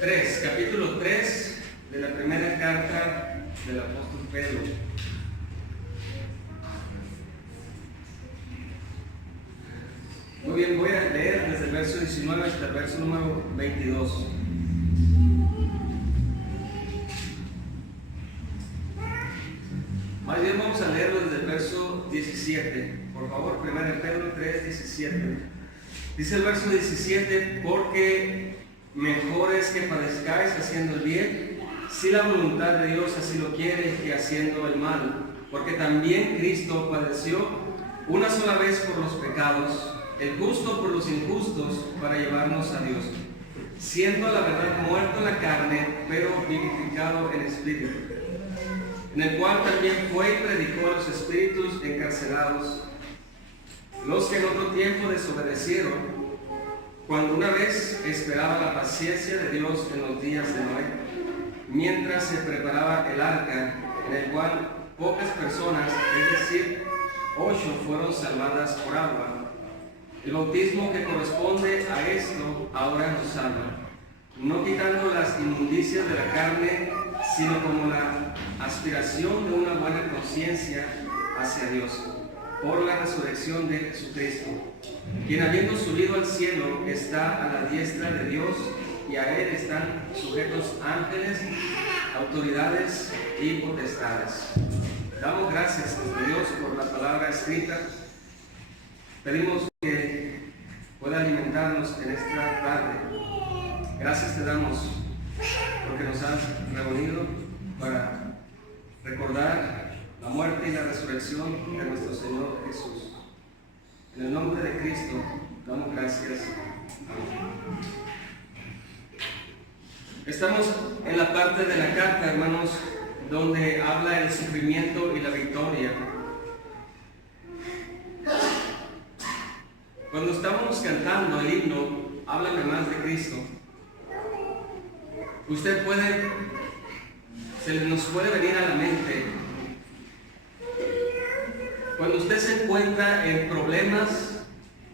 capítulo 3 de la primera carta del apóstol Pedro. Muy bien, voy a leer desde el verso 19 hasta el verso número 22. Más bien vamos a leerlo desde el verso 17. Por favor, 1 Pedro 3, 17. Dice el verso 17: porque mejor es que padezcáis haciendo el bien, si la voluntad de Dios así lo quiere, que haciendo el mal. Porque también Cristo padeció una sola vez por los pecados, el justo por los injustos, para llevarnos a Dios, siendo a la verdad muerto en la carne, pero vivificado en espíritu, en el cual también fue y predicó a los espíritus encarcelados, los que en otro tiempo desobedecieron, cuando una vez esperaba la paciencia de Dios en los días de Noé, mientras se preparaba el arca, en el cual pocas personas, es decir, 8, fueron salvadas por agua. El bautismo que corresponde a esto ahora nos salva, no quitando las inmundicias de la carne, sino como la aspiración de una buena conciencia hacia Dios, por la resurrección de Jesucristo, quien habiendo subido al cielo está a la diestra de Dios, y a él están sujetos ángeles, autoridades y potestades. Damos gracias a Dios por la palabra escrita. Pedimos que pueda alimentarnos en esta tarde. Gracias te damos porque nos has reunido para recordar la muerte y la resurrección de nuestro Señor Jesús. En el nombre de Cristo damos gracias. Amén. Estamos en la parte de la carta, hermanos, donde habla el sufrimiento y la victoria. Cuando estábamos cantando el himno, Háblame más de Cristo, se nos puede venir a la mente, cuando usted se encuentra en problemas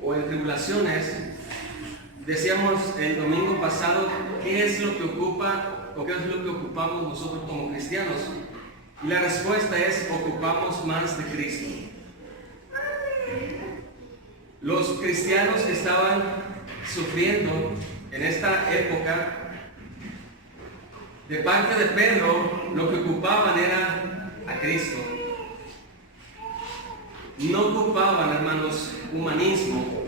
o en tribulaciones. Decíamos el domingo pasado, ¿qué es lo que ocupa o qué es lo que ocupamos nosotros como cristianos? Y la respuesta es: ocupamos más de Cristo. Los cristianos que estaban sufriendo en esta época, de parte de Pedro, lo que ocupaban era a Cristo. No ocupaban, hermanos, humanismo.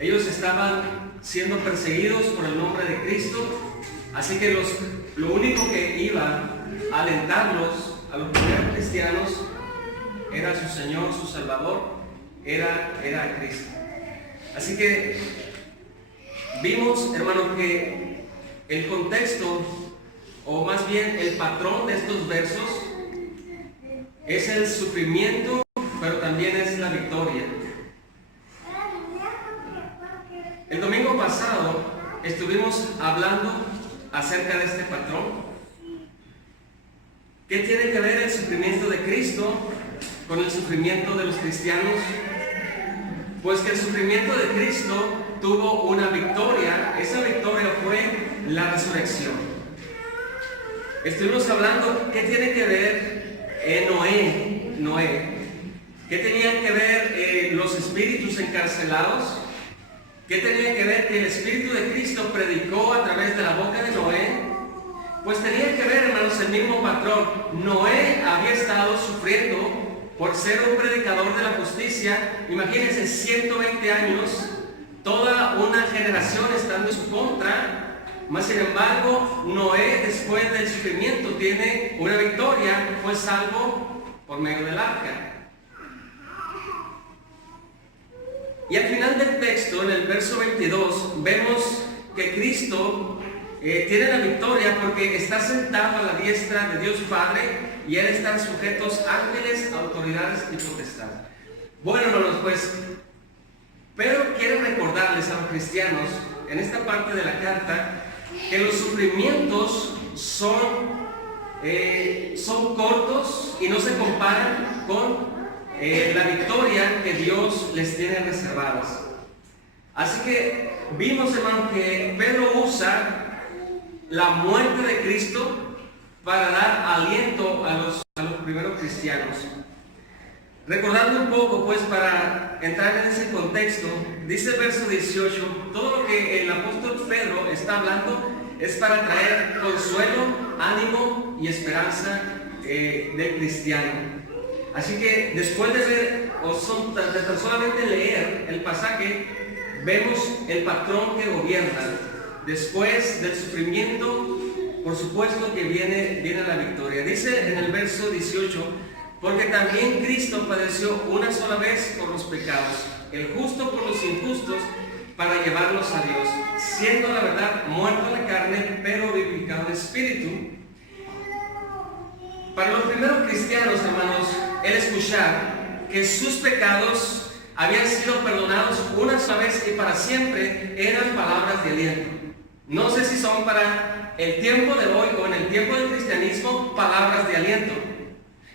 Ellos estaban siendo perseguidos por el nombre de Cristo, así que lo único que iba a alentarlos a los primeros cristianos era su Señor, su Salvador, era Cristo. Así que vimos, hermanos, que el contexto, o más bien el patrón de estos versos, es el sufrimiento, pero también es la victoria. El domingo pasado estuvimos hablando acerca de este patrón. ¿Qué tiene que ver el sufrimiento de Cristo con el sufrimiento de los cristianos? Pues que el sufrimiento de Cristo tuvo una victoria. Esa victoria fue la resurrección. Estuvimos hablando qué tiene que ver Noé. ¿Qué tenían que ver los espíritus encarcelados? ¿Qué tenía que ver que el Espíritu de Cristo predicó a través de la boca de Noé? Pues tenía que ver, hermanos, el mismo patrón. Noé había estado sufriendo por ser un predicador de la justicia. Imagínense, 120 años, toda una generación estando en su contra. Mas sin embargo, Noé, después del sufrimiento, tiene una victoria, fue salvo por medio del arca. Y al final del texto, en el verso 22, vemos que Cristo tiene la victoria porque está sentado a la diestra de Dios Padre, y Él está sujetos ángeles, autoridades y potestades. Bueno, hermanos, pues Pedro quiere recordarles a los cristianos en esta parte de la carta que los sufrimientos son cortos y no se comparan con la victoria que Dios les tiene reservadas. Así que vimos, hermano, que Pedro usa la muerte de Cristo para dar aliento a los primeros cristianos. Recordando un poco, pues, para entrar en ese contexto, dice el verso 18, todo lo que el apóstol Pedro está hablando es para traer consuelo, ánimo y esperanza del cristiano. Así que después de ver, de tan solamente leer el pasaje, vemos el patrón que gobierna. Después del sufrimiento, por supuesto que viene la victoria. Dice en el verso 18, porque también Cristo padeció una sola vez por los pecados, el justo por los injustos, para llevarlos a Dios, siendo la verdad muerto en la carne, pero vivificado en espíritu. Para los primeros cristianos, hermanos, el escuchar que sus pecados habían sido perdonados una sola vez y para siempre eran palabras de aliento. No sé si son para el tiempo de hoy o en el tiempo del cristianismo palabras de aliento.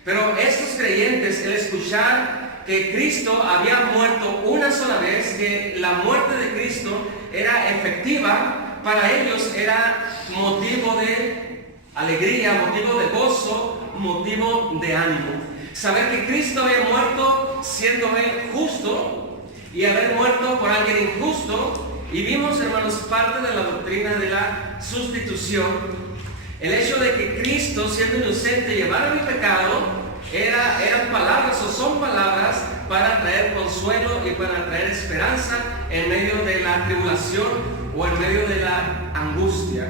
Pero estos creyentes, el escuchar que Cristo había muerto una sola vez, que la muerte de Cristo era efectiva, para ellos era motivo de alegría, motivo de gozo, motivo de ánimo. Saber que Cristo había muerto siendo Él justo y haber muerto por alguien injusto. Y vimos, hermanos, parte de la doctrina de la sustitución. El hecho de que Cristo, siendo inocente, llevara mi pecado, eran palabras o son palabras para traer consuelo y para traer esperanza en medio de la tribulación o en medio de la angustia.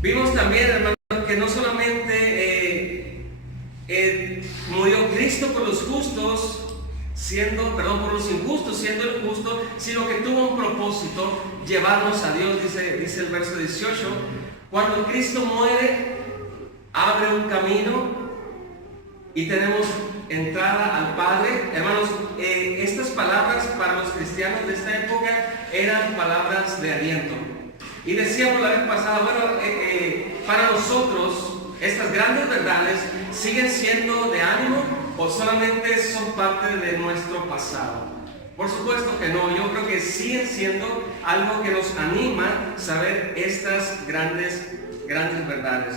Vimos también, hermanos, que no solamente murió Cristo por los justos, por los injustos, siendo el justo, sino que tuvo un propósito, llevarnos a Dios, dice el verso 18. Cuando Cristo muere, abre un camino y tenemos entrada al Padre. Hermanos, estas palabras para los cristianos de esta época eran palabras de aliento. Y decíamos la vez pasada, para nosotros estas grandes verdades siguen siendo de ánimo o solamente son parte de nuestro pasado. Por supuesto que no, yo creo que siguen siendo algo que nos anima a saber estas grandes verdades.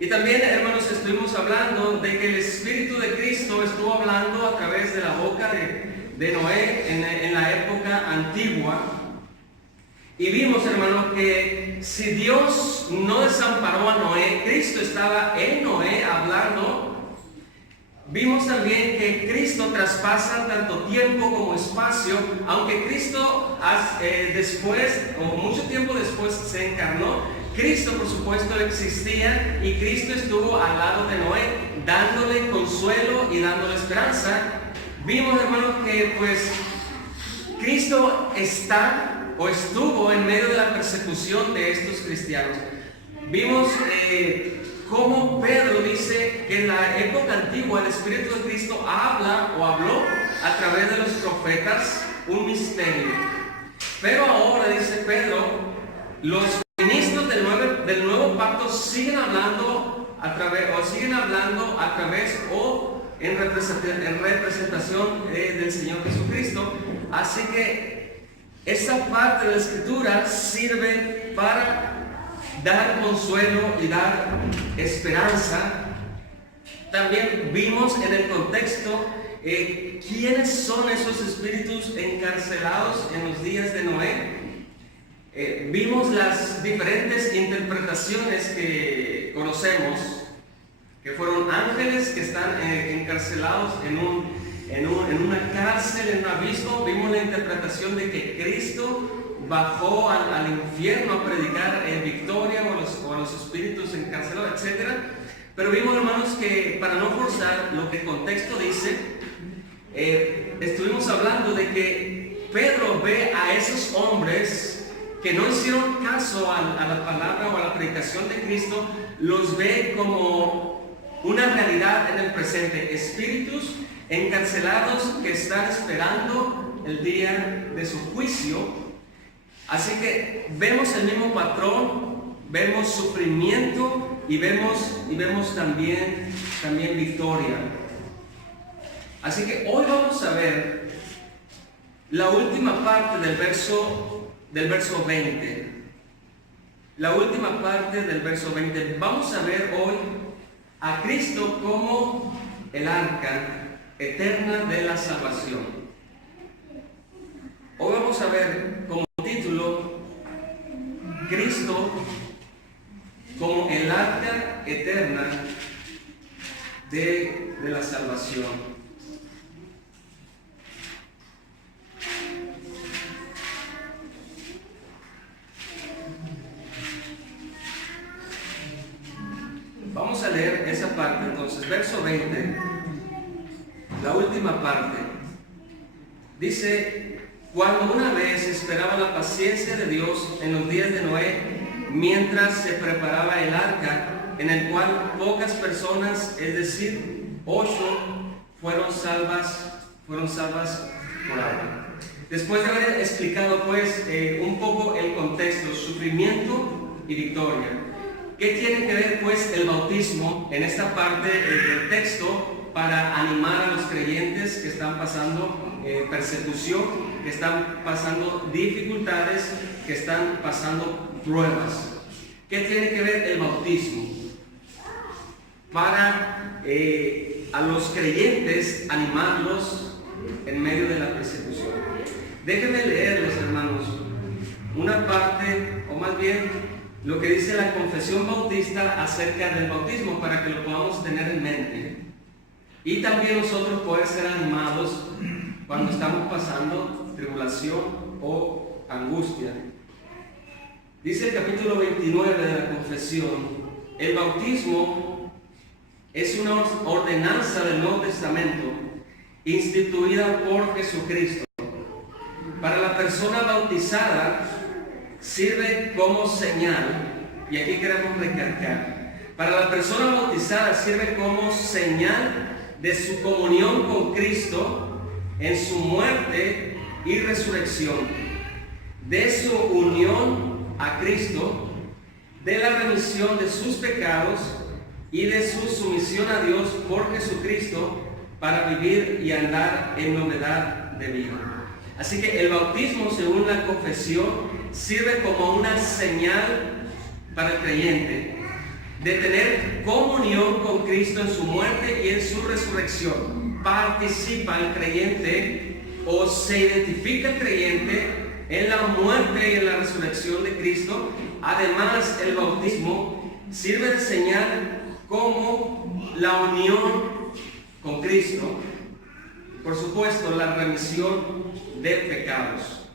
Y también, hermanos, estuvimos hablando de que el Espíritu de Cristo estuvo hablando a través de la boca de Noé en la época antigua. Y vimos, hermanos, que si Dios no desamparó a Noé, Cristo estaba en Noé hablando. Vimos también que Cristo traspasa tanto tiempo como espacio, aunque Cristo después, o mucho tiempo después, se encarnó. Cristo, por supuesto, existía y Cristo estuvo al lado de Noé, dándole consuelo y dándole esperanza. Vimos, hermanos, que pues Cristo estuvo en medio de la persecución de estos cristianos. Vimos cómo Pedro dice que en la época antigua el Espíritu de Cristo habló a través de los profetas un misterio. Pero ahora, dice Pedro, los ministros del nuevo pacto siguen hablando a través o en representación del Señor Jesucristo. Así que esa parte de la Escritura sirve para dar consuelo y dar esperanza. También vimos en el contexto quiénes son esos espíritus encarcelados en los días de Noé. Vimos las diferentes interpretaciones que conocemos, que fueron ángeles que están encarcelados en una cárcel, en un abismo. Vimos la interpretación de que Cristo bajó al infierno a predicar victoria o a los espíritus encarcelados, etc. Pero vimos, hermanos, que para no forzar lo que el contexto dice, estuvimos hablando de que Pedro ve a esos hombres que no hicieron caso a la palabra o a la predicación de Cristo, los ve como una realidad en el presente, espíritus encarcelados que están esperando el día de su juicio. Así que vemos el mismo patrón, vemos sufrimiento y vemos también victoria. Así que hoy vamos a ver la última parte del verso 20. la última parte del verso 20. Vamos a ver hoy a Cristo como el arca eterna de la salvación. Hoy vamos a ver como título Cristo como el arca eterna de la salvación. Vamos a leer esa parte entonces, verso 20, la última parte. Dice: cuando una vez esperaba la paciencia de Dios en los días de Noé, mientras se preparaba el arca, en el cual pocas personas, es decir, 8, fueron salvas por agua. Después de haber explicado pues un poco el contexto, sufrimiento y victoria, ¿qué tiene que ver pues el bautismo en esta parte del texto para animar a los creyentes que están pasando persecución, que están pasando dificultades, que están pasando pruebas? ¿Qué tiene que ver el bautismo? Para a los creyentes animarlos en medio de la persecución. Déjenme leerles, hermanos, una parte, o más bien lo que dice la Confesión Bautista acerca del bautismo, para que lo podamos tener en mente. Y también nosotros poder ser animados cuando estamos pasando tribulación o angustia. Dice el capítulo 29 de la Confesión: el bautismo es una ordenanza del Nuevo Testamento instituida por Jesucristo. Para la persona bautizada sirve como señal, y aquí queremos recalcar, para la persona bautizada sirve como señal de su comunión con Cristo en su muerte y resurrección, de su unión a Cristo, de la remisión de sus pecados y de su sumisión a Dios por Jesucristo para vivir y andar en novedad de vida. Así que el bautismo, según la confesión, sirve como una señal para el creyente de tener comunión con Cristo en su muerte y en su resurrección. Participa el creyente o se identifica el creyente en la muerte y en la resurrección de Cristo. Además, el bautismo sirve de señal como la unión con Cristo. Por supuesto, la remisión de pecados.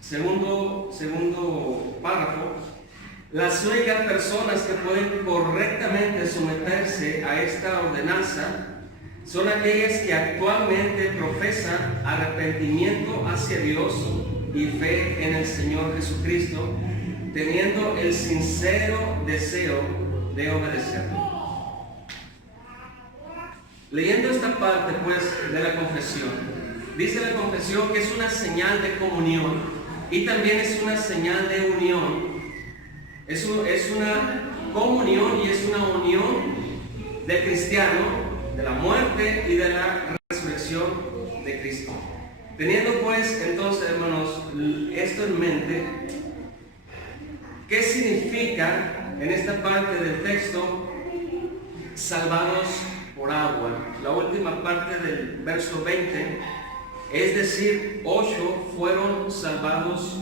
Segundo párrafo: las únicas personas que pueden correctamente someterse a esta ordenanza son aquellas que actualmente profesan arrepentimiento hacia Dios y fe en el Señor Jesucristo, teniendo el sincero deseo de obedecerlo. Leyendo esta parte pues de la confesión, dice la confesión que es una señal de comunión y también es una señal de unión. Es una comunión y es una unión del cristiano, de la muerte y de la resurrección de Cristo. Teniendo pues entonces, hermanos, esto en mente, ¿qué significa en esta parte del texto salvados por agua? La última parte del verso 20, es decir, 8 fueron salvados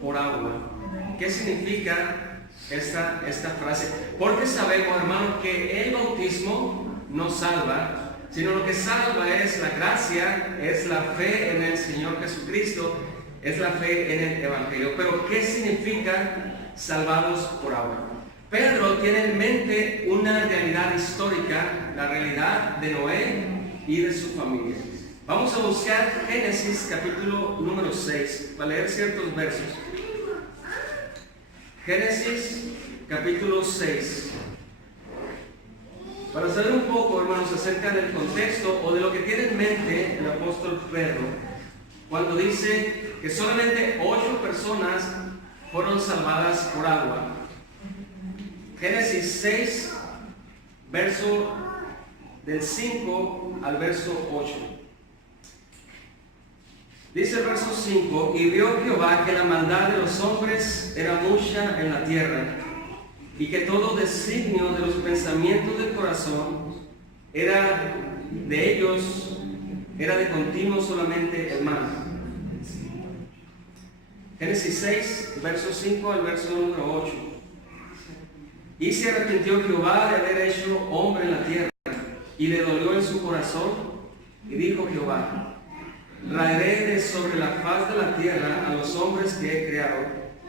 por agua. ¿Qué significa esta frase? Porque sabemos, hermanos, que el bautismo no salva, sino lo que salva es la gracia, es la fe en el Señor Jesucristo, es la fe en el Evangelio. Pero ¿qué significa salvados por agua? Pedro tiene en mente una realidad histórica, la realidad de Noé y de su familia. Vamos a buscar Génesis capítulo número 6, para leer ciertos versos. Génesis capítulo 6. Para saber un poco, hermanos, acerca del contexto o de lo que tiene en mente el apóstol Pedro cuando dice que solamente 8 personas fueron salvadas por agua. Génesis 6, verso del 5 al verso 8. Dice el verso 5, y vio Jehová que la maldad de los hombres era mucha en la tierra, y que todo designio de los pensamientos del corazón era de ellos, era de continuo solamente el mal. Génesis 6, verso 5 al verso número 8. Y se arrepintió Jehová de haber hecho hombre en la tierra, y le dolió en su corazón, y dijo Jehová, raeré de sobre la faz de la tierra a los hombres que he creado,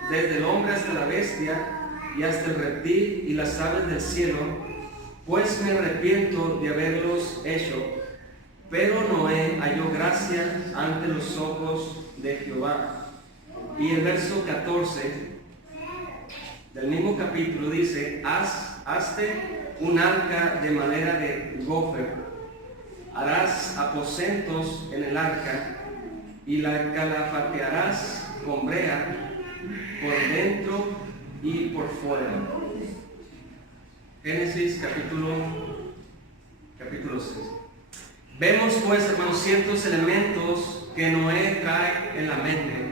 desde el hombre hasta la bestia, y hasta el reptil y las aves del cielo, pues me arrepiento de haberlos hecho. Pero Noé halló gracia ante los ojos de Jehová. Y el verso 14 del mismo capítulo dice, hazte un arca de madera de gofer, harás aposentos en el arca, y la calafatearás con brea por dentro y por fuera. Génesis capítulo 6. Vemos pues, hermanos, ciertos elementos que Noé trae en la mente.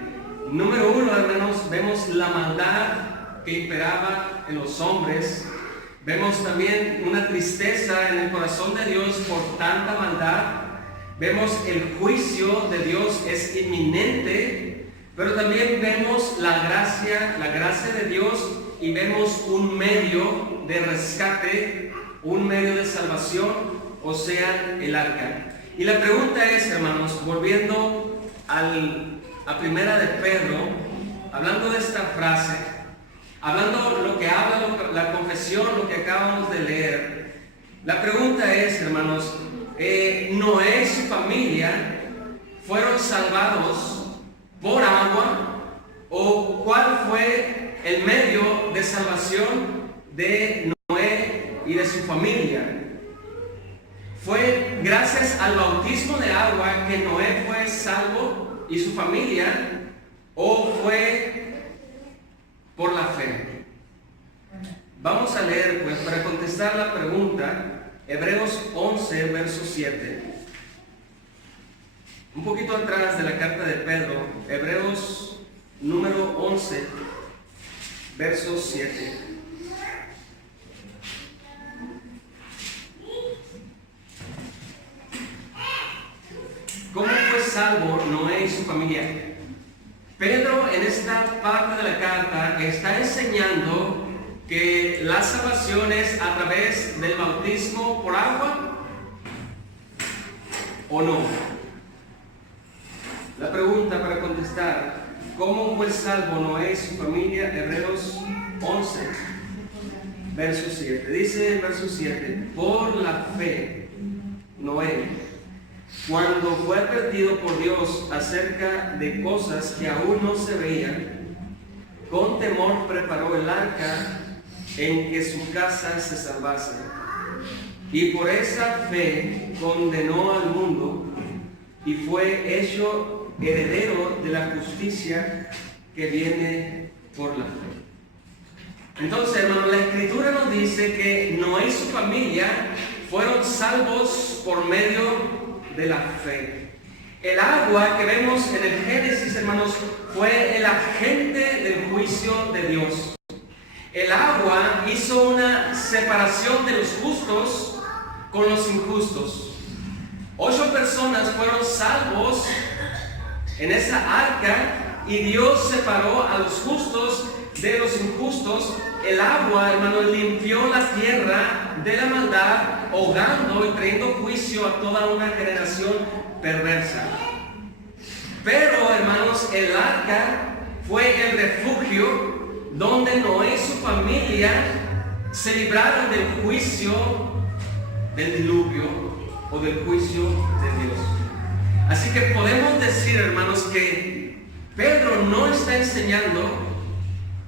Número 1, hermanos, vemos la maldad que imperaba en los hombres. Vemos también una tristeza en el corazón de Dios por tanta maldad. Vemos el juicio de Dios es inminente, pero también vemos la gracia de Dios, y vemos un medio de rescate, un medio de salvación, o sea, el arca. Y la pregunta es, hermanos, volviendo a primera de Pedro, hablando de esta frase, hablando lo que habla la confesión, lo que acabamos de leer, la pregunta es, hermanos, Noé y su familia fueron salvados por agua, o cuál fue el medio de salvación de Noé y de su familia. ¿Fue gracias al bautismo de agua que Noé fue salvo y su familia, o fue por la fe? Vamos a leer, pues, para contestar la pregunta, Hebreos 11, verso 7. Un poquito atrás de la carta de Pedro, Hebreos número 11, verso 7. ¿Cómo fue salvo Noé y su familia? Pedro en esta parte de la carta está enseñando que la salvación es a través del bautismo por agua, ¿o no? La pregunta para contestar, ¿cómo fue salvo Noé y su familia? Hebreos 11, verso 7. Dice el verso 7, por la fe, Noé, cuando fue advertido por Dios acerca de cosas que aún no se veían, con temor preparó el arca en que su casa se salvase. Y por esa fe condenó al mundo y fue hecho heredero de la justicia que viene por la fe. Entonces, hermanos, la Escritura nos dice que Noé y su familia fueron salvos por medio de la fe. El agua que vemos en el Génesis, hermanos, fue el agente del juicio de Dios. El agua hizo una separación de los justos con los injustos. 8 personas fueron salvos en esa arca, y Dios separó a los justos de los injustos. El agua, hermanos, limpió la tierra de la maldad, ahogando y trayendo juicio a toda una generación perversa. Pero, hermanos, el arca fue el refugio donde Noé y su familia se libraron del juicio del diluvio o del juicio de Dios. Así que podemos decir, hermanos, que Pedro no está enseñando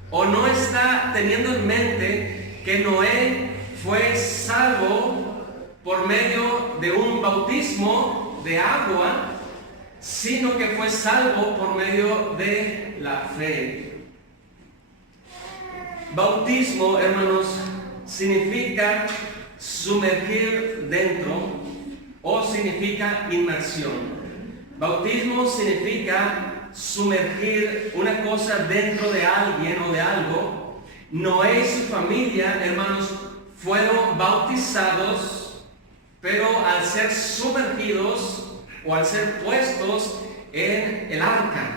o no está teniendo en mente que Noé fue salvo por medio de un bautismo de agua, sino que fue salvo por medio de la fe. Bautismo, hermanos, significa sumergir dentro, o significa inmersión. Bautismo significa sumergir una cosa dentro de alguien o de algo. Noé y su familia, hermanos, fueron bautizados, pero al ser sumergidos o al ser puestos en el arca.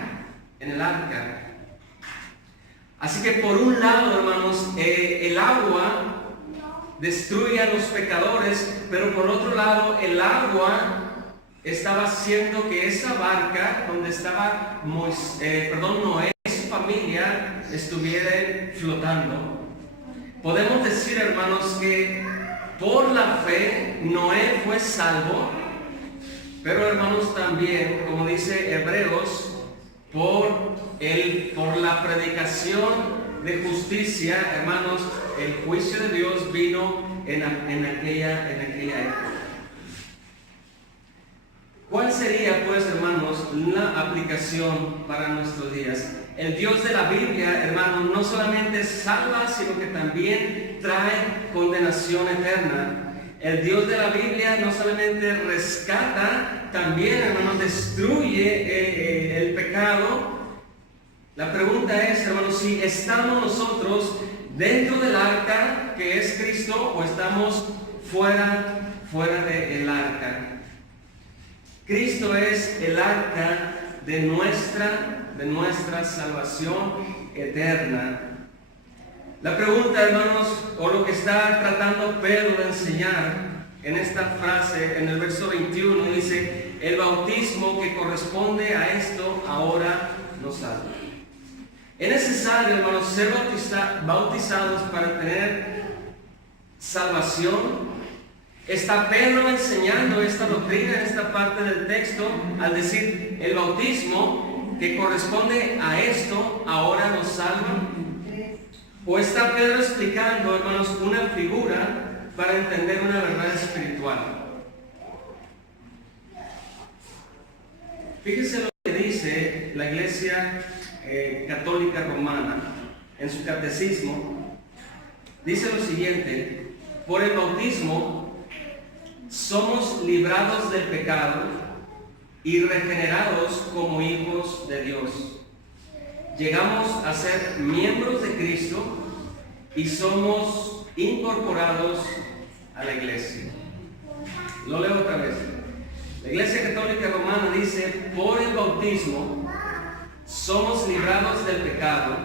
Así que por un lado, hermanos, el agua destruye a los pecadores, pero por otro lado, el agua estaba haciendo que esa barca donde estaba Noé y su familia estuvieran flotando. Podemos decir, hermanos, que por la fe Noé fue salvo, pero hermanos también, como dice Hebreos, por la predicación de justicia, hermanos, el juicio de Dios vino en aquella época. ¿Cuál sería, pues, hermanos, la aplicación para nuestros días? El Dios de la Biblia, hermanos, no solamente salva, sino que también trae condenación eterna. El Dios de la Biblia no solamente rescata, también, hermanos, destruye el pecado. La pregunta es, hermanos, si estamos nosotros dentro del arca, que es Cristo, o estamos fuera del arca. Cristo es el arca de nuestra salvación eterna. La pregunta, hermanos, o lo que está tratando Pedro de enseñar en esta frase, en el verso 21, dice: el bautismo que corresponde a esto ahora nos salva. Es necesario, hermanos, ser bautizados para tener salvación. Está Pedro enseñando esta doctrina en esta parte del texto al decir: el bautismo que corresponde a esto ahora nos salva. ¿O está Pedro explicando, hermanos, una figura para entender una verdad espiritual? Fíjense lo que dice la Iglesia Católica Romana en su catecismo. Dice lo siguiente: por el bautismo somos librados del pecado y regenerados como hijos de Dios. Llegamos a ser miembros de Cristo y somos incorporados a la iglesia. Lo leo otra vez. La Iglesia Católica Romana dice: por el bautismo somos librados del pecado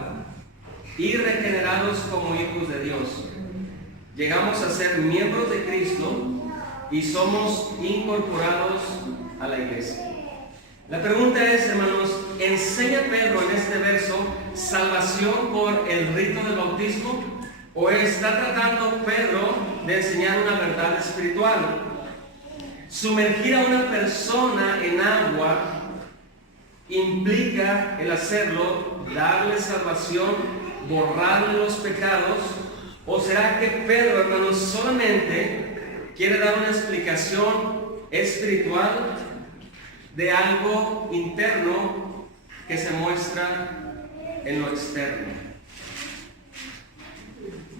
y regenerados como hijos de Dios. Llegamos a ser miembros de Cristo y somos incorporados a la iglesia. La pregunta es, hermanos, ¿enseña Pedro en este verso salvación por el rito del bautismo? ¿O está tratando Pedro de enseñar una verdad espiritual? Sumergir a una persona en agua implica el hacerlo, darle salvación, borrarle los pecados. ¿O será que Pedro, hermanos, solamente quiere dar una explicación espiritual de algo interno que se muestra en lo externo?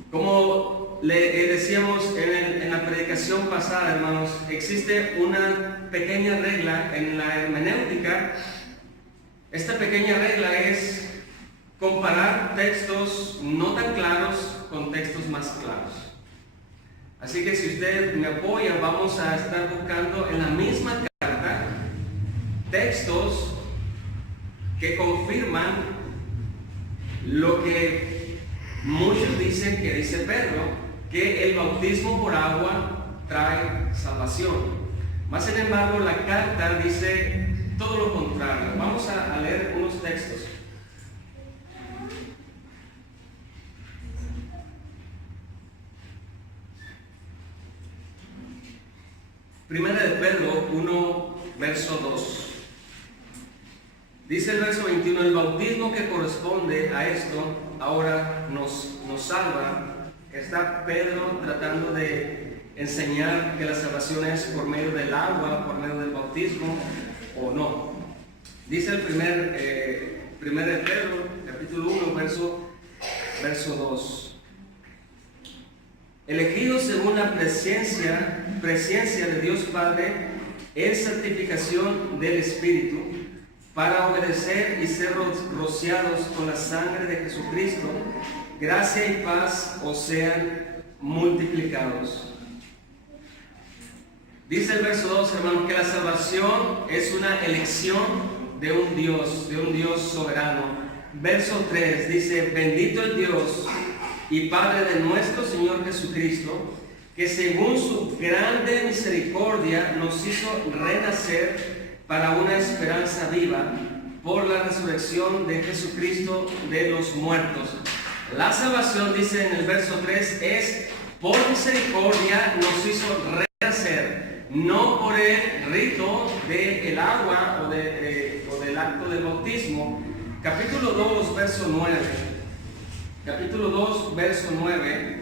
Como le decíamos en la predicación pasada, hermanos, existe una pequeña regla en la hermenéutica. Esta pequeña regla es comparar textos no tan claros con textos más claros. Así que si usted me apoya, vamos a estar buscando en la misma carta textos que confirman lo que muchos dicen que dice Pedro, que el bautismo por agua trae salvación. Más sin embargo, la carta dice todo lo contrario. Vamos a leer unos textos. Primera de Pedro 1, verso 2. Dice el verso 21: el bautismo que corresponde a esto ahora nos salva. Está Pedro tratando de enseñar que la salvación es por medio del agua, por medio del bautismo, o no. Dice el primer de Pedro, capítulo 1, verso 2. Elegidos según la presencia de Dios Padre en santificación del Espíritu, para obedecer y ser rociados con la sangre de Jesucristo, gracia y paz os sean multiplicados. Dice el verso 2, hermano, que la salvación es una elección de un Dios soberano. Verso 3 dice: bendito el Dios y Padre de nuestro Señor Jesucristo, que según su grande misericordia nos hizo renacer para una esperanza viva por la resurrección de Jesucristo de los muertos. La salvación, dice en el verso 3, es por misericordia nos hizo renacer, no por el rito del agua o del acto del bautismo. Capítulo 2, verso 9. Capítulo 2, verso 9.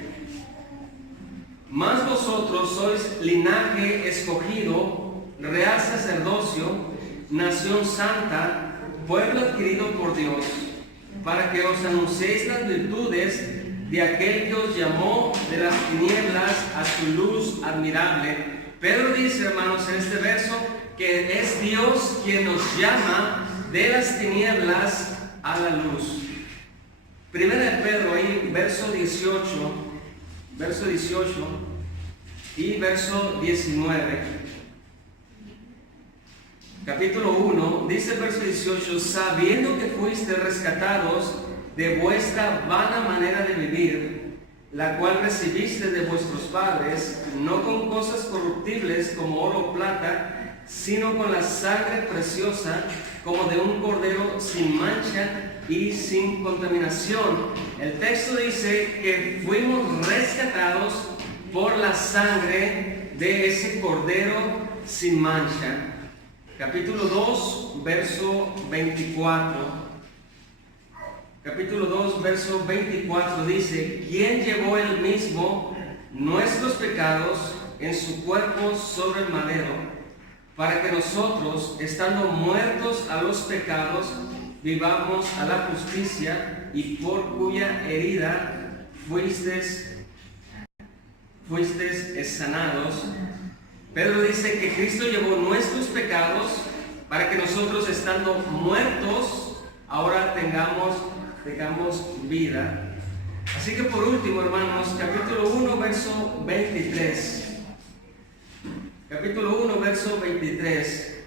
Mas vosotros sois linaje escogido, real sacerdocio, nación santa, pueblo adquirido por Dios, para que os anunciéis las virtudes de aquel que os llamó de las tinieblas a su luz admirable. Pedro dice, hermanos, en este verso, que es Dios quien nos llama de las tinieblas a la luz. Primera de Pedro, ahí, verso 18 y verso 19. Capítulo 1, dice el verso 18: sabiendo que fuiste rescatados de vuestra vana manera de vivir, la cual recibiste de vuestros padres, no con cosas corruptibles como oro o plata, sino con la sangre preciosa como de un cordero sin mancha y sin contaminación. El texto dice que fuimos rescatados por la sangre de ese cordero sin mancha. Capítulo 2, verso 24. Capítulo 2, verso 24 dice: ¿quién llevó él mismo nuestros pecados en su cuerpo sobre el madero, para que nosotros, estando muertos a los pecados, vivamos a la justicia, y por cuya herida fuisteis sanados? Pedro dice que Cristo llevó nuestros pecados para que nosotros, estando muertos, ahora tengamos vida. Así que por último, hermanos, capítulo 1, verso 23. Capítulo 1, verso 23.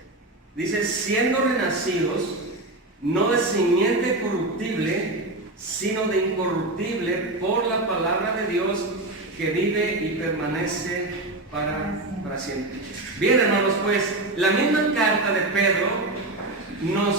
Dice: siendo renacidos, no de simiente corruptible, sino de incorruptible, por la palabra de Dios, que vive y permanece para siempre. Bien, hermanos, pues la misma carta de Pedro nos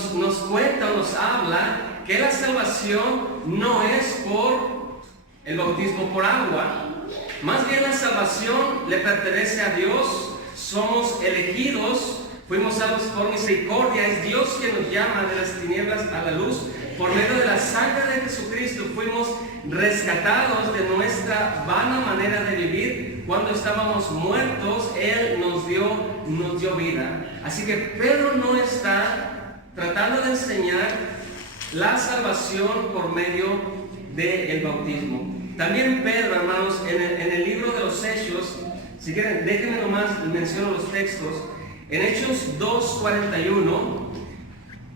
cuenta, nos habla que la salvación no es por el bautismo por agua. Más bien la salvación le pertenece a Dios. Somos elegidos, fuimos salvos por misericordia. Es Dios quien nos llama de las tinieblas a la luz. Por medio de la sangre de Jesucristo fuimos rescatados de nuestra vana manera de vivir. Cuando estábamos muertos, Él nos dio vida. Así que Pedro no está tratando de enseñar la salvación por medio del bautismo. También Pedro, hermanos, en el libro de los Hechos, si quieren, déjenme nomás menciono los textos. En Hechos 2:41,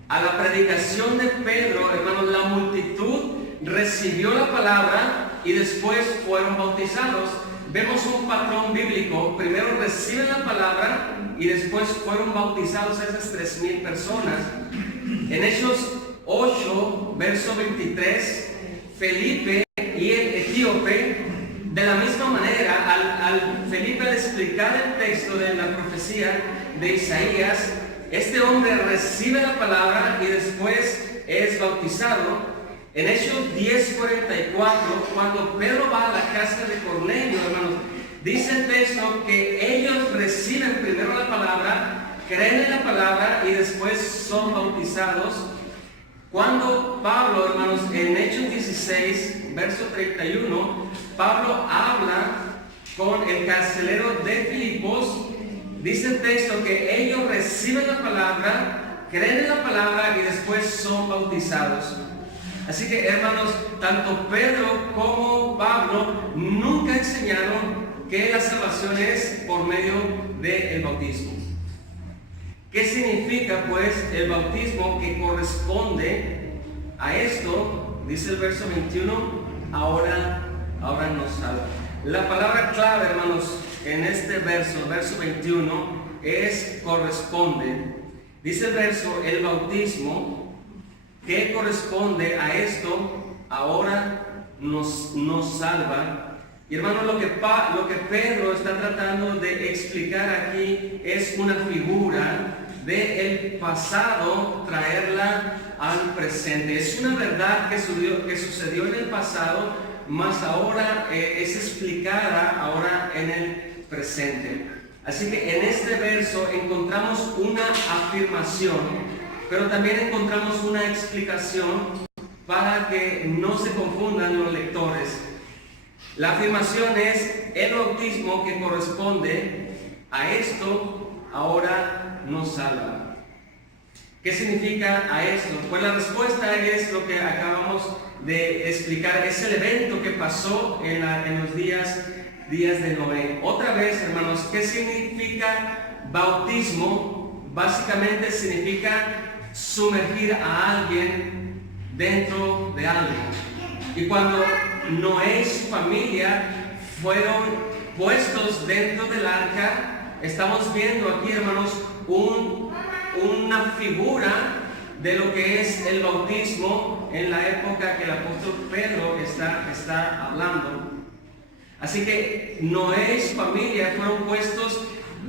a la predicación de Pedro, hermanos, la multitud recibió la palabra y después fueron bautizados. Vemos un patrón bíblico: primero reciben la palabra y después fueron bautizados esas 3,000 personas. En Hechos 8, verso 23, Felipe y el etíope, de la misma manera, al Felipe al explicar el texto de la profecía de Isaías, este hombre recibe la palabra y después es bautizado. En Hechos 10:44, cuando Pedro va a la casa de Cornelio, hermanos, dice el texto que ellos reciben primero la palabra, creen en la palabra y después son bautizados. Cuando Pablo, hermanos, en Hechos 16, verso 31, Pablo habla con el carcelero de Filipos, dice el texto que ellos reciben la palabra, creen en la palabra y después son bautizados. Así que, hermanos, tanto Pedro como Pablo nunca enseñaron que la salvación es por medio del bautismo. ¿Qué significa pues el bautismo que corresponde a esto? Dice el verso 21, ahora nos salva. La palabra clave, hermanos, en este verso 21, es corresponde. Dice el verso, el bautismo que corresponde a esto, ahora nos salva. Y hermanos, lo que Pedro está tratando de explicar aquí es una figura del pasado, traerla al presente. Es una verdad que sucedió en el pasado, mas ahora es explicada ahora en el presente. Así que en este verso encontramos una afirmación, pero también encontramos una explicación para que no se confundan los lectores. La afirmación es: el bautismo que corresponde a esto ahora nos salva. ¿Qué significa a esto? Pues la respuesta es lo que acabamos de explicar. Es el evento que pasó en los días de Noé. Otra vez, hermanos, ¿qué significa bautismo? Básicamente significa sumergir a alguien dentro de algo. Y cuando Noé y su familia fueron puestos dentro del arca, estamos viendo aquí, hermanos, una figura de lo que es el bautismo en la época que el apóstol Pedro está hablando. Así que Noé y su familia fueron puestos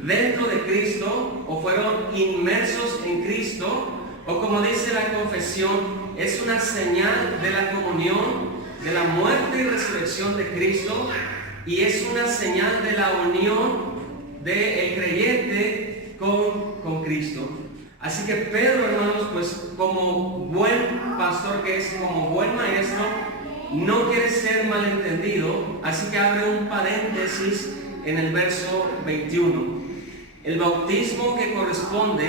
dentro de Cristo, o fueron inmersos en Cristo, o como dice la confesión, es una señal de la comunión, de la muerte y resurrección de Cristo, y es una señal de la unión del creyente con Cristo. Así que Pedro, hermanos, pues como buen pastor que es, como buen maestro, no quiere ser malentendido, así que abre un paréntesis en el verso 21. El bautismo que corresponde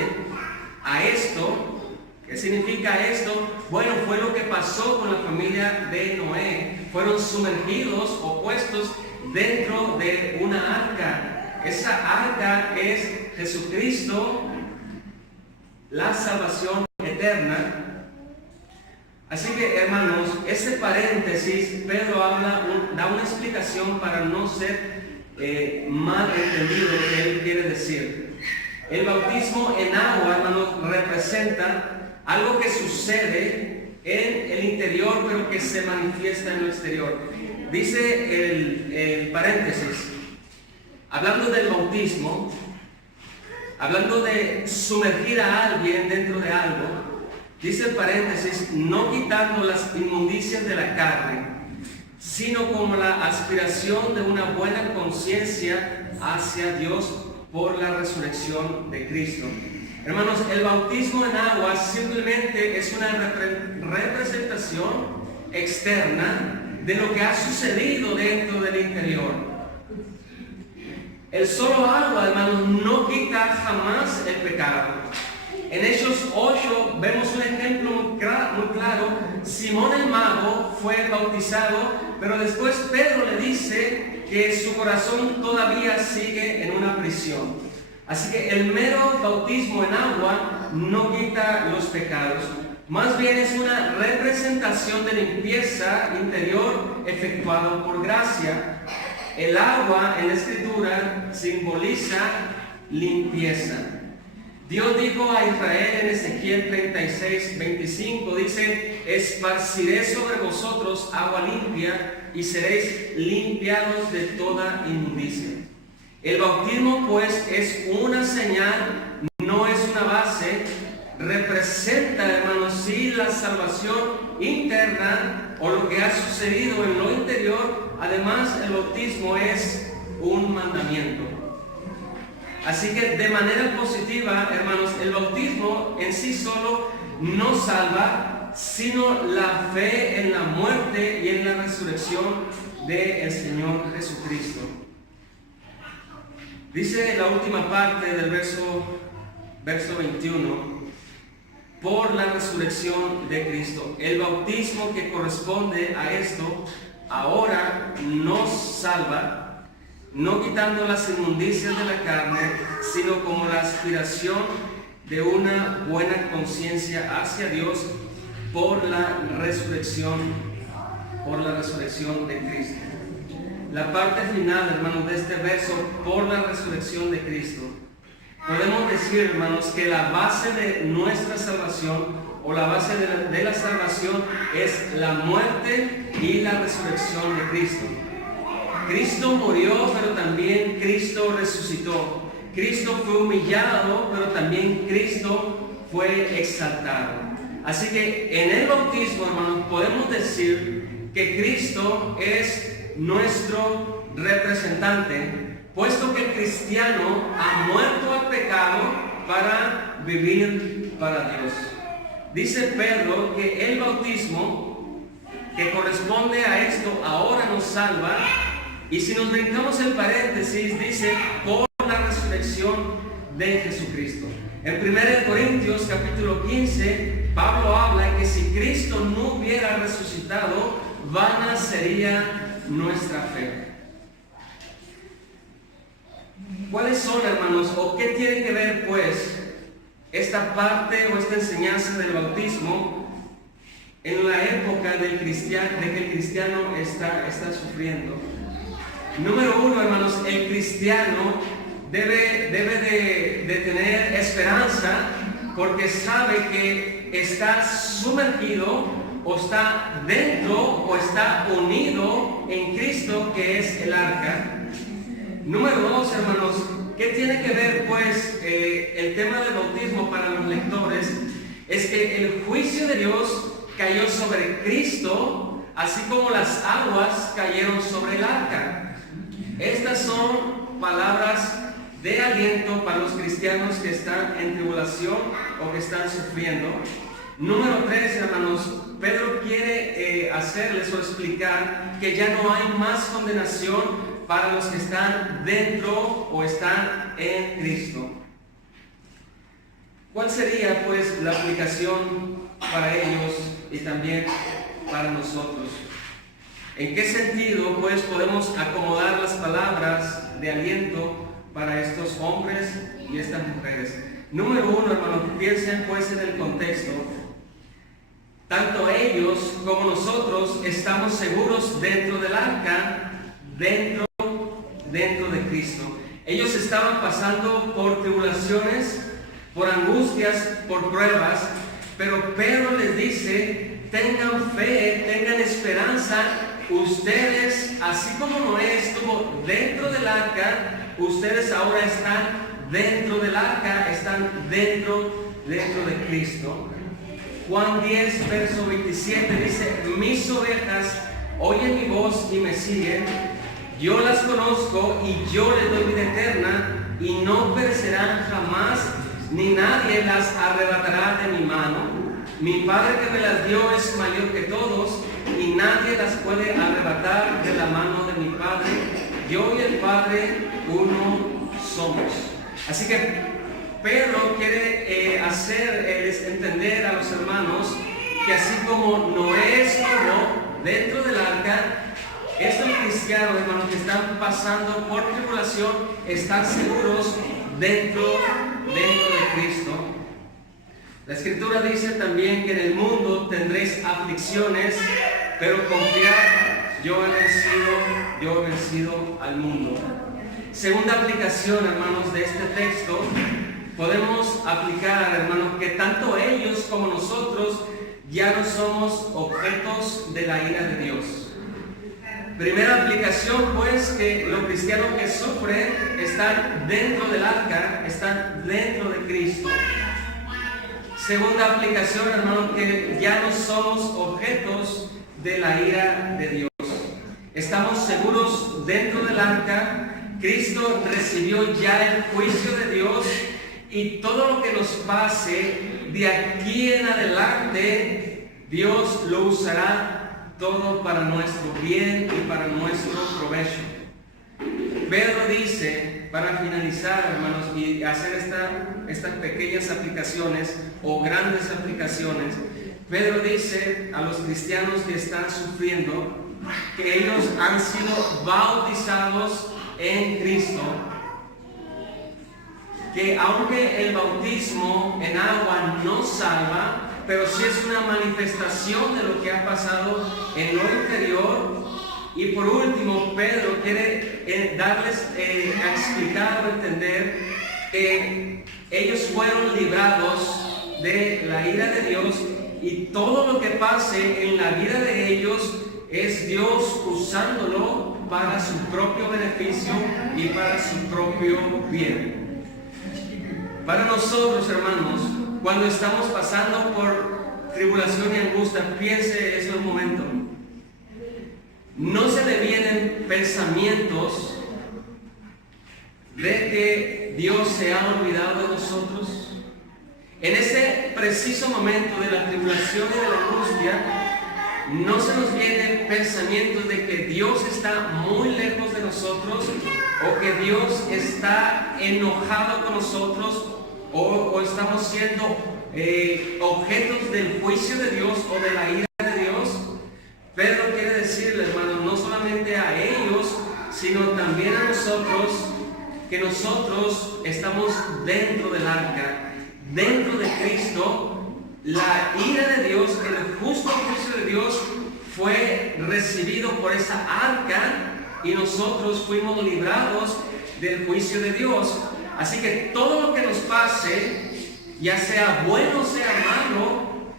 a esto, ¿qué significa esto? Bueno, fue lo que pasó con la familia de Noé. Fueron sumergidos o puestos dentro de una arca. Esa arca es Jesucristo, la salvación eterna. Así que, hermanos, ese paréntesis, Pedro da una explicación para no ser mal entendido lo que él quiere decir. El bautismo en agua, hermanos, representa algo que sucede en el interior, pero que se manifiesta en lo exterior. Dice el paréntesis, hablando del bautismo, hablando de sumergir a alguien dentro de algo, dice el paréntesis, no quitando las inmundicias de la carne, sino como la aspiración de una buena conciencia hacia Dios por la resurrección de Cristo. Hermanos, el bautismo en agua simplemente es una representación externa de lo que ha sucedido dentro del interior. El solo agua, hermanos, no quita jamás el pecado. En Hechos 8 vemos un ejemplo muy claro. Simón el mago fue bautizado, pero después Pedro le dice que su corazón todavía sigue en una prisión. Así que el mero bautismo en agua no quita los pecados. Más bien es una representación de limpieza interior efectuada por gracia. El agua en la Escritura simboliza limpieza. Dios dijo a Israel en Ezequiel 36:25, dice: esparciré sobre vosotros agua limpia y seréis limpiados de toda inmundicia. El bautismo, pues, es una señal, no es una base. Representa, hermanos, sí, la salvación interna o lo que ha sucedido en lo interior. Además, el bautismo es un mandamiento. Así que de manera positiva, hermanos, el bautismo en sí solo no salva, sino la fe en la muerte y en la resurrección del Señor Jesucristo. Dice la última parte del verso 21, por la resurrección de Cristo. El bautismo que corresponde a esto ahora nos salva, no quitando las inmundicias de la carne, sino como la aspiración de una buena conciencia hacia Dios por la resurrección de Cristo. La parte final, hermanos, de este verso, por la resurrección de Cristo, podemos decir, hermanos, que la base de nuestra salvación, o la base de la salvación, es la muerte y la resurrección de Cristo. Cristo murió, pero también Cristo resucitó. Cristo fue humillado, pero también Cristo fue exaltado. Así que en el bautismo, hermanos, podemos decir que Cristo es nuestro representante, puesto que el cristiano ha muerto al pecado para vivir para Dios. Dice Pedro que el bautismo que corresponde a esto ahora nos salva, y si nos brincamos el paréntesis, dice por la resurrección de Jesucristo. En 1 Corintios capítulo 15, Pablo habla de que si Cristo no hubiera resucitado, vana sería nuestra fe. ¿Cuáles son, hermanos, o qué tiene que ver, pues, esta parte o esta enseñanza del bautismo en la época de que el cristiano está sufriendo? Número uno, hermanos, el cristiano debe de tener esperanza, porque sabe que está sumergido, o está dentro, o está unido en Cristo, que es el arca. Número dos, hermanos, ¿qué tiene que ver, pues, el tema del bautismo para los lectores? Es que el juicio de Dios cayó sobre Cristo, así como las aguas cayeron sobre el arca. Estas son palabras de aliento para los cristianos que están en tribulación o que están sufriendo. Número 3, hermanos, Pedro quiere hacerles o explicar que ya no hay más condenación para los que están dentro o están en Cristo. ¿Cuál sería, pues, la aplicación para ellos y también para nosotros? ¿En qué sentido, pues, podemos acomodar las palabras de aliento para estos hombres y estas mujeres? Número uno, hermanos, piensen, pues, en el contexto. Tanto ellos como nosotros estamos seguros dentro del arca, dentro de Cristo. Ellos estaban pasando por tribulaciones, por angustias, por pruebas, pero Pedro les dice: tengan fe, tengan esperanza. Ustedes, así como Noé estuvo dentro del arca, ustedes ahora están dentro del arca, están dentro de Cristo. Juan 10, verso 27 dice: mis ovejas oyen mi voz y me siguen, yo las conozco y yo les doy vida eterna, y no perecerán jamás, ni nadie las arrebatará de mi mano. Mi Padre que me las dio es mayor que todos, y nadie las puede arrebatar de la mano de mi Padre. Yo y el Padre uno somos. Así que Pedro quiere hacerles entender a los hermanos que así como Noé estuvo dentro del arca, estos cristianos, hermanos, que están pasando por tribulación, están seguros dentro de Cristo. La Escritura dice también que en el mundo tendréis aflicciones, pero confiad, yo he vencido al mundo. Segunda aplicación, hermanos, de este texto, podemos aplicar, hermanos, que tanto ellos como nosotros ya no somos objetos de la ira de Dios. Primera aplicación, pues, que los cristianos que sufren están dentro del arca, están dentro de Cristo. Segunda aplicación, hermanos, que ya no somos objetos de la ira de Dios. Estamos seguros dentro del arca. Cristo recibió ya el juicio de Dios, y todo lo que nos pase de aquí en adelante, Dios lo usará todo para nuestro bien y para nuestro provecho. Pedro dice, para finalizar, hermanos, y hacer estas pequeñas aplicaciones o grandes aplicaciones, Pedro dice a los cristianos que están sufriendo que ellos han sido bautizados en Cristo, que aunque el bautismo en agua no salva, pero sí es una manifestación de lo que ha pasado en lo interior. Y por último, Pedro quiere darles a explicar o entender que ellos fueron librados de la ira de Dios, y todo lo que pase en la vida de ellos es Dios usándolo para su propio beneficio y para su propio bien. Para nosotros, hermanos, cuando estamos pasando por tribulación y angustia, piense eso un momento. ¿No se le vienen pensamientos de que Dios se ha olvidado de nosotros? En ese preciso momento de la tribulación y de la angustia, ¿no se nos vienen pensamientos de que Dios está muy lejos de nosotros, o que Dios está enojado con nosotros, o estamos siendo objetos del juicio de Dios o de la ira de Dios? Pedro quiere decirle, hermanos, no solamente a ellos, sino también a nosotros, que nosotros estamos dentro del arca, dentro de Cristo. La ira de Dios, el justo juicio de Dios fue recibido por esa arca, y nosotros fuimos librados del juicio de Dios. Así que todo lo que nos pase, ya sea bueno o sea malo,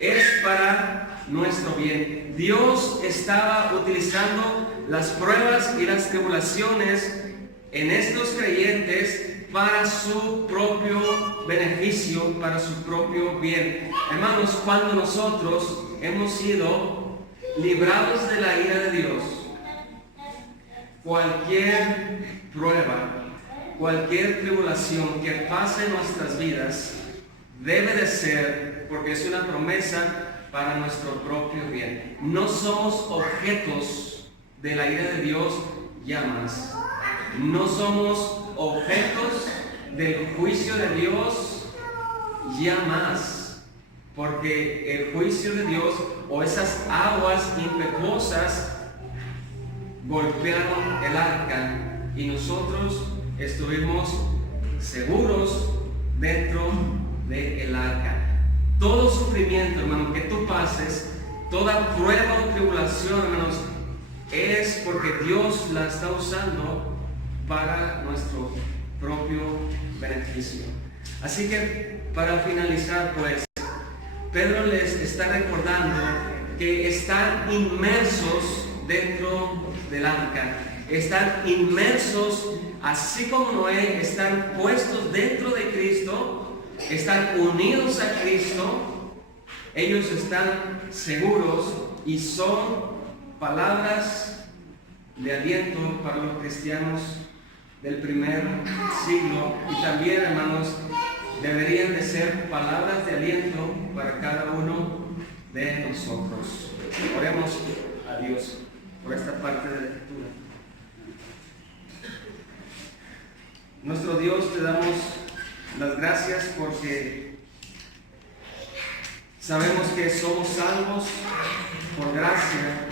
es para nuestro bien. Dios estaba utilizando las pruebas y las tribulaciones en estos creyentes para su propio beneficio, para su propio bien. Hermanos, cuando nosotros hemos sido librados de la ira de Dios, cualquier prueba, cualquier tribulación que pase en nuestras vidas debe de ser, porque es una promesa, para nuestro propio bien. No somos objetos de la ira de Dios ya más. No somos objetos del juicio de Dios ya más, porque el juicio de Dios o esas aguas impetuosas golpearon el arca, y nosotros estuvimos seguros dentro del arca. Todo sufrimiento, hermano, que tú pases, toda prueba o tribulación, hermanos, es porque Dios la está usando para nuestro propio beneficio. Así que, para finalizar, pues, Pedro les está recordando que están inmersos dentro del arca, están inmersos, así como Noé, están puestos dentro de Cristo, están unidos a Cristo. Ellos están seguros, y son palabras de aliento para los cristianos del primer siglo, y también, hermanos, deberían de ser palabras de aliento para cada uno de nosotros. Oremos a Dios por esta parte de la Escritura. Nuestro Dios, te damos las gracias porque sabemos que somos salvos por gracia,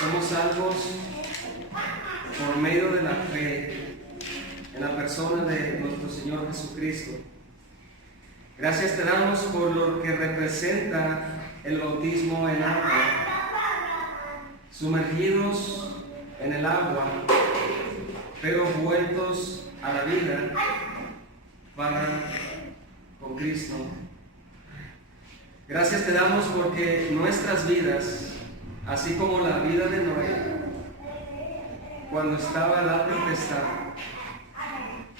somos salvos por medio de la fe en la persona de nuestro Señor Jesucristo. Gracias te damos por lo que representa el bautismo en agua, sumergidos en el agua, pero vueltos a la vida con Cristo. Gracias te damos porque nuestras vidas, así como la vida de Noé, cuando estaba la tempestad,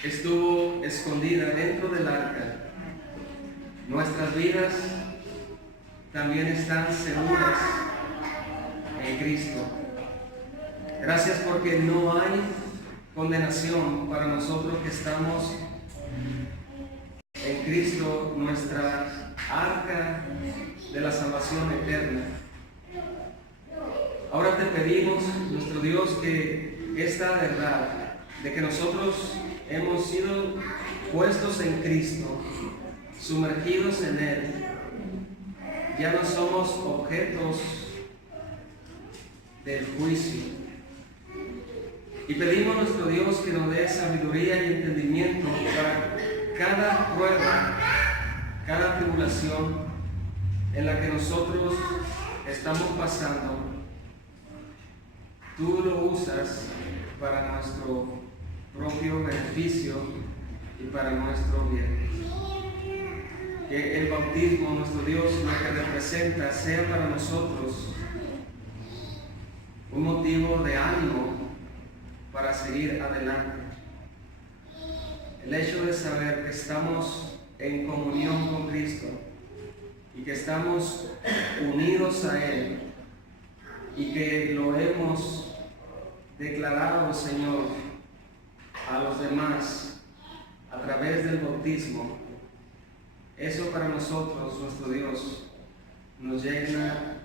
estuvo escondida dentro del arca, nuestras vidas también están seguras en Cristo. Gracias porque no hay condenación para nosotros que estamos en Cristo, nuestra arca de la salvación eterna. Ahora te pedimos, nuestro Dios, que esta verdad de que nosotros hemos sido puestos en Cristo, sumergidos en Él, ya no somos objetos del juicio. Y pedimos a nuestro Dios que nos dé sabiduría y entendimiento para cada prueba, cada tribulación en la que nosotros estamos pasando, tú lo usas para nuestro propio beneficio y para nuestro bien. Que el bautismo, nuestro Dios, lo que representa, sea para nosotros un motivo de ánimo para seguir adelante. El hecho de saber que estamos en comunión con Cristo y que estamos unidos a Él y que lo hemos declarado, Señor, a los demás a través del bautismo, eso para nosotros, nuestro Dios, nos llena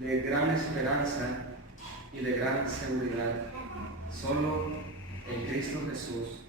de gran esperanza y de gran seguridad. Solo en Cristo Jesús